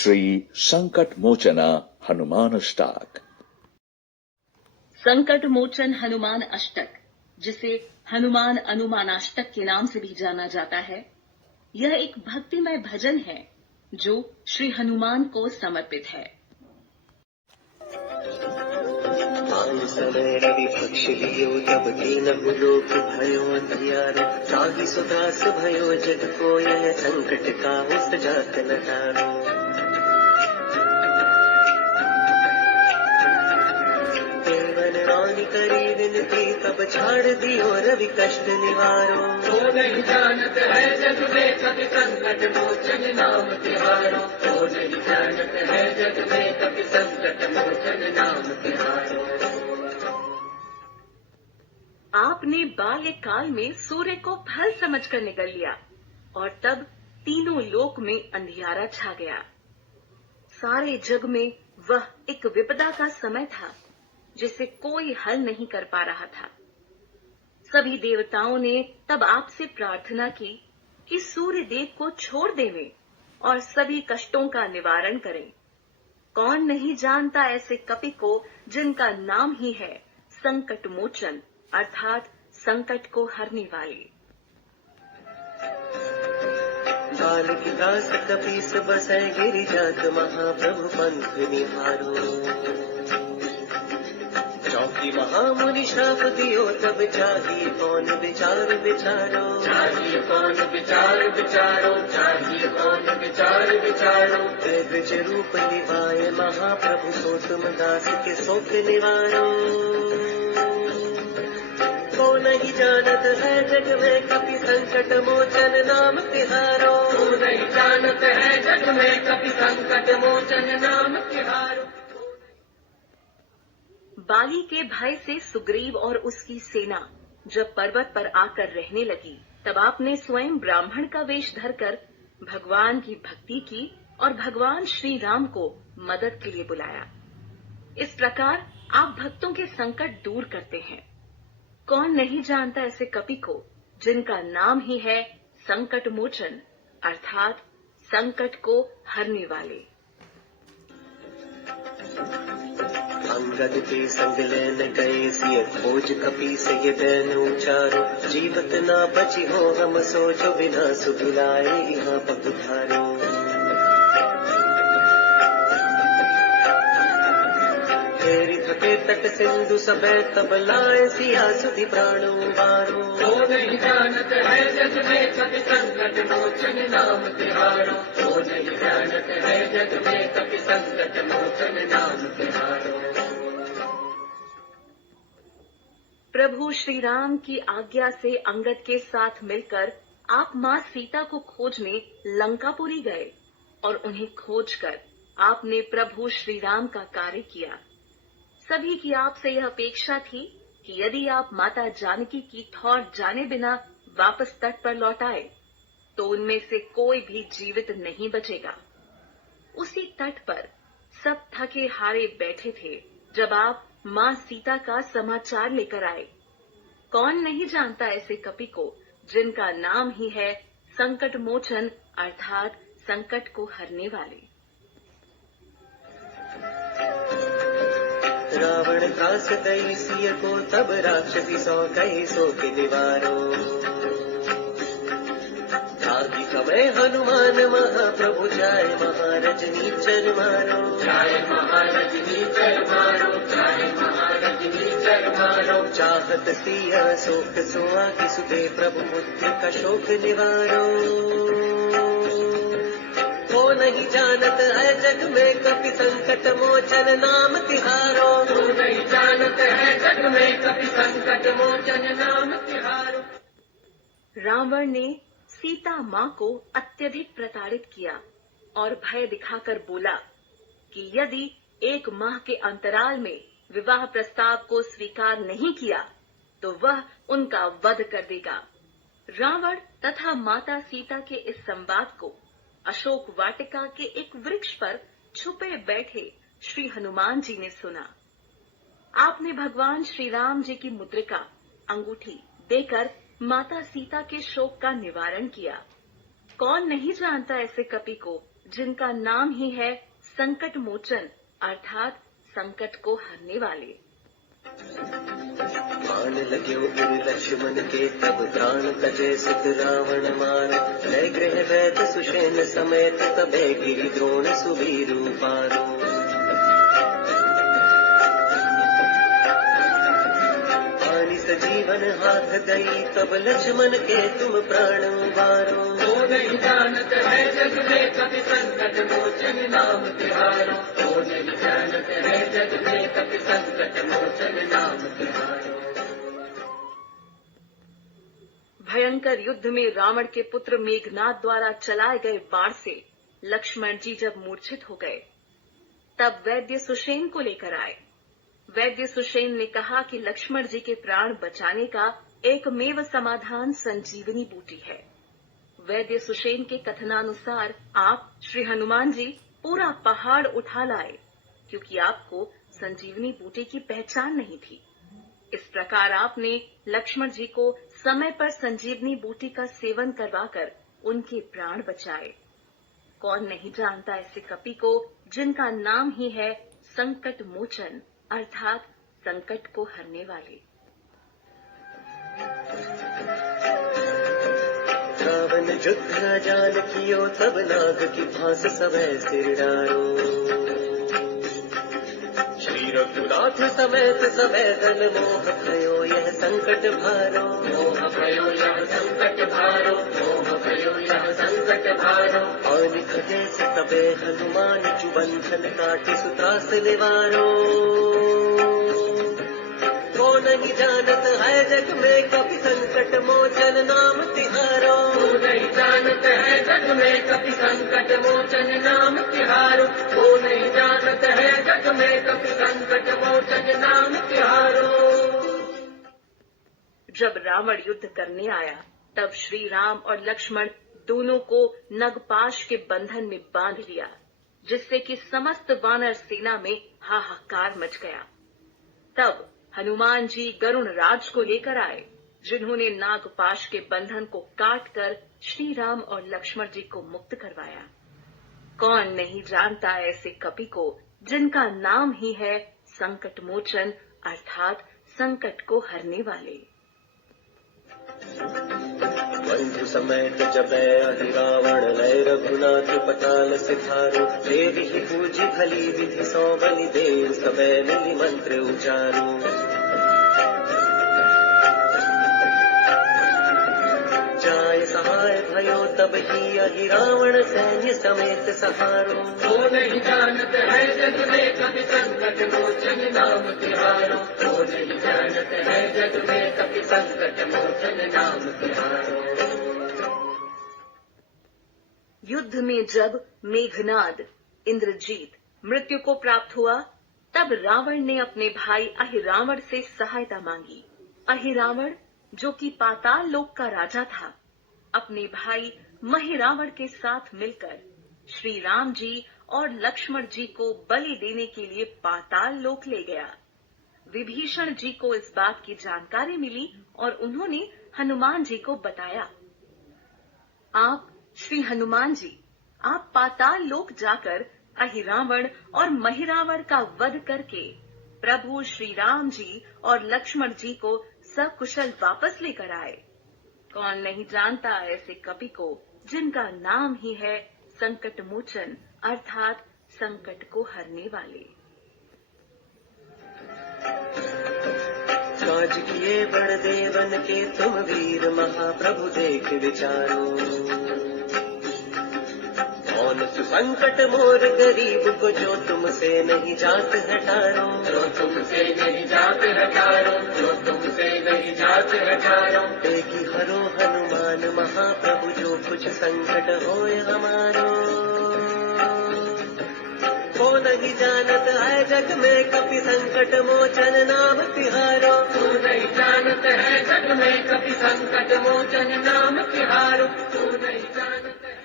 श्री संकट मोचन हनुमान अष्टक। संकट मोचन हनुमान अष्टक, जिसे हनुमान अनुमानाष्टक के नाम से भी जाना जाता है, यह एक भक्तिमय भजन है जो श्री हनुमान को समर्पित है। समय रवि पक्ष लियो तब दीनहु लोक भयो अंधियारो, ताहि सुदास भयो जग को यह संकट काहू सजात न टारो। देवन रानी करी विनती तब छाड़ दियो रवि कष्ट निवारो। तो नहीं जानत है जग में कभी संकट मोचन नाम तिहारो। तो नहीं जानत है जग में कभी संकट मोचन नाम तिहारो। आपने बाल्यकाल में सूर्य को फल समझकर निगल लिया और तब तीनों लोक में अंधियारा छा गया। सारे जग में वह एक विपदा का समय था जिसे कोई हल नहीं कर पा रहा था। सभी देवताओं ने तब आपसे प्रार्थना की कि सूर्य देव को छोड़ देवें और सभी कष्टों का निवारण करें। कौन नहीं जानता ऐसे कपि को जिनका नाम ही है संकट मोचन, अर्थात संकट को हरने वाले। बाल की दास कपीस बसै गिरिजात महाप्रभु पंथ निहारो। चौकी महामुनि श्राप दियो तब चाहिए कौन विचार विचारो। चाहिए कौन विचार विचारो। चाहिए कौन विचार विचारो। द्विज रूप निभाए महाप्रभु सो तुम दास के शोक निवारो। को नहीं जानत है जग में कभी संकट मोचन नाम तिहारो। तो नहीं जानत है जग में कभी संकट मोचन नाम तिहारो। बाली के भय से सुग्रीव और उसकी सेना जब पर्वत पर आकर रहने लगी, तब आपने स्वयं ब्राह्मण का वेश धरकर भगवान की भक्ति की और भगवान श्री राम को मदद के लिए बुलाया। इस प्रकार आप भक्तों के संकट दूर करते हैं। कौन नहीं जानता ऐसे कपि को जिनका नाम ही है संकट मोचन, अर्थात संकट को हरने वाले। अंगद के संग लेन गए सिय खोज कपी से ये बैन उचारो। जीवत ना बची हो हम सोचो बिना सुखिलाए यहाँ पकुधारो। तेरी थके तट सिंधु सबे तब लाए सिया सुधि प्राणो बारो। तो नहीं जानत है जग में कभी संकट मोचन नाम तिहारो। तो नहीं जानत है जग में कभी संकट मोचन नाम तिहारो। प्रभु श्री राम की आज्ञा से अंगद के साथ मिलकर आप माँ सीता को खोजने लंकापुरी गए और उन्हें खोजकर आपने प्रभु श्री राम का कार्य किया। सभी की आपसे यह अपेक्षा थी कि यदि आप माता जानकी की ठौर जाने बिना वापस तट पर लौट आए तो उनमें से कोई भी जीवित नहीं बचेगा। उसी तट पर सब थके हारे बैठे थे जब आप माँ सीता का समाचार लेकर आए। कौन नहीं जानता ऐसे कपि को जिनका नाम ही है संकट मोचन, अर्थात संकट को हरने वाले। रावण दास दई सिय को तब राक्षसी सौ कही सो के निवारो। आदि समय हनुमान महाप्रभु जाय महारजनी चर मारो। जाय महारजनी चर मारो। जाय महारजनी चर मारो। चाहत सिया शोक सोआ कि सुबे प्रभु पुत्र का शोक निवारो। को नहीं जानत है जग में कभी संकट मोचन नाम तिहारो। तो नहीं जानत है जग में कभी संकट मोचन नाम तिहारो। रावण ने सीता माँ को अत्यधिक प्रताड़ित किया और भय दिखाकर बोला कि यदि 1 माह के अंतराल में विवाह प्रस्ताव को स्वीकार नहीं किया तो वह उनका वध कर देगा। रावण तथा माता सीता के इस संवाद को अशोक वाटिका के एक वृक्ष पर छुपे बैठे श्री हनुमान जी ने सुना। आपने भगवान श्री राम जी की मुद्रिका अंगूठी देकर माता सीता के शोक का निवारण किया। कौन नहीं जानता ऐसे कपि को जिनका नाम ही है संकट मोचन अर्थात संकट को हरने वाले। बाण लग्यो गिर लक्ष्मण के तब प्राण तजे सुत रावण मारो। लय गृह वैद सुषेण समेत तबे गिरि द्रोण सुवीरु पारो। पानी सजीवन हाथ गई तब लक्ष्मण के तुम प्राण उबारो। वो नहीं जानत है जग में कभी संकट मोचन नाम तिहारो। वो नहीं जानत है जग में कभी संकट मोचन नाम तिहारो। भयंकर युद्ध में रावण के पुत्र मेघनाद द्वारा चलाए गए बाण से लक्ष्मण जी जब मूर्छित हो गए, तब वैद्य सुषेण को लेकर आए। वैद्य सुषेण ने कहा कि लक्ष्मण जी के प्राण बचाने का एकमेव समाधान संजीवनी बूटी है। वैद्य सुषेण के कथनानुसार आप श्री हनुमान जी पूरा पहाड़ उठा लाए, क्योंकि आपको संजीवनी बूटी की पहचान नहीं थी। इस प्रकार आपने लक्ष्मण जी को समय पर संजीवनी बूटी का सेवन करवाकर उनके प्राण बचाए। कौन नहीं जानता ऐसे कपि को जिनका नाम ही है संकट मोचन अर्थात संकट को हरने वाले। रावण युद्ध न जान कियो तब नाग की फांस सबे सिर डारो। श्री रघुनाथ समेत सबे दल मोह भयो यह संकट भारो। मोह भयो यह संकट भारो। मोह भयो यह संकट भारो। आनि खगे से तबे हनुमान चुबंधन काटे सुत्रास निवारो। को नहीं जानत है जग में कभी संकट मोचन नाम तिहारो। वो नहीं जानत है जग में कभी संकट मोचन नाम तिहारो। वो नहीं जानत है जग में कभी संकट मोचन नाम तिहारो। जब रावण युद्ध करने आया, तब श्री राम और लक्ष्मण दोनों को नगपाश के बंधन में बांध लिया, जिससे कि समस्त वानर सेना में हाहाकार मच गया। तब हनुमान जी गरुण राज को लेकर आए, जिन्होंने नागपाश के बंधन को काटकर श्री राम और लक्ष्मण जी को मुक्त करवाया। कौन नहीं जानता ऐसे कपि को जिनका नाम ही है संकट मोचन अर्थात संकट को हरने वाले। बंधु समेत जबै अहि रावण लय रघुनाथ पताल सिधारो। देवी ही पूजी भली विधि सौ बलि देव सबे मिली मंत्र उचारो। जाय सहाय भयो तब ही अहि रावण सैन्य समेत सहारो। वो नहीं जानत है जग में कभी संकट मोचन नाम तिहारो। वो नहीं जानत है जग में कभी संकट मोचन नाम तिहारो। युद्ध में जब मेघनाद इंद्रजीत मृत्यु को प्राप्त हुआ, तब रावण ने अपने भाई अहिरावण से सहायता मांगी। अहिरावण जो कि पाताल लोक का राजा था, अपने भाई महिरावण के साथ मिलकर श्री राम जी और लक्ष्मण जी को बलि देने के लिए पाताल लोक ले गया। विभीषण जी को इस बात की जानकारी मिली और उन्होंने हनुमान जी को बताया। आप श्री हनुमान जी, आप पाताल लोक जाकर अहिरावण और महिरावण का वध करके प्रभु श्री राम जी और लक्ष्मण जी को सकुशल वापस लेकर आए। कौन नहीं जानता ऐसे कपि को जिनका नाम ही है संकट मोचन अर्थात संकट को हरने वाले। काज किए बड़ देवन के तुम वीर महाप्रभु देख विचारो। कौन सुसंकट मोर गरीब को जो तुमसे नहीं जात हटारो। जो तुमसे नहीं जात हटारो। जो तुमसे नहीं जात हटारो। देखी हरो हनुमान महाप्रभु जो कुछ संकट होए हमारो। को नहीं जानत है जग में कभी संकट मोचन नाम तिहारो। तू नहीं जानत है जग में कभी संकट मोचन नाम तिहारो। तू नहीं जानत है।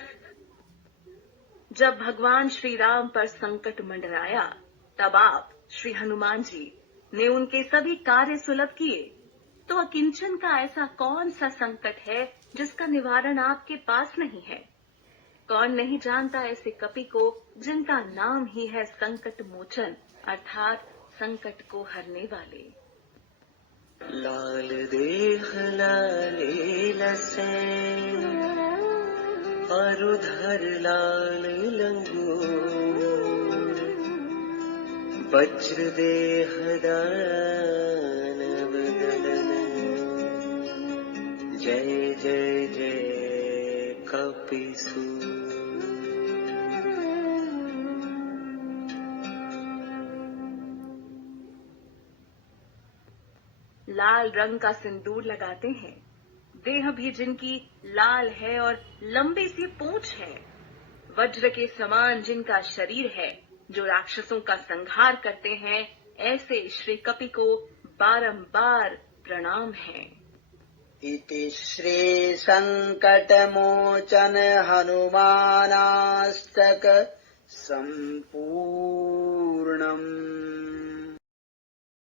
जब भगवान श्री राम पर संकट मंडराया, तब आप श्री हनुमान जी ने उनके सभी कार्य सुलभ किए। तो अकिंचन का ऐसा कौन सा संकट है जिसका निवारण आपके पास नहीं है? कौन नहीं जानता ऐसे कपि को जिनका नाम ही है संकट मोचन अर्थात संकट को हरने वाले। लाल देख लाले लसे और उधर लाल लंगूर, वज्र देह दानव दलन, जय जय जय कपिसूर। लाल रंग का सिंदूर लगाते हैं, देह भी जिनकी लाल है और लंबी सी पूंछ है, वज्र के समान जिनका शरीर है, जो राक्षसों का संहार करते हैं, ऐसे श्री कपि को बारंबार प्रणाम है। इति श्री संकटमोचन हनुमानाष्टक संपूर्ण।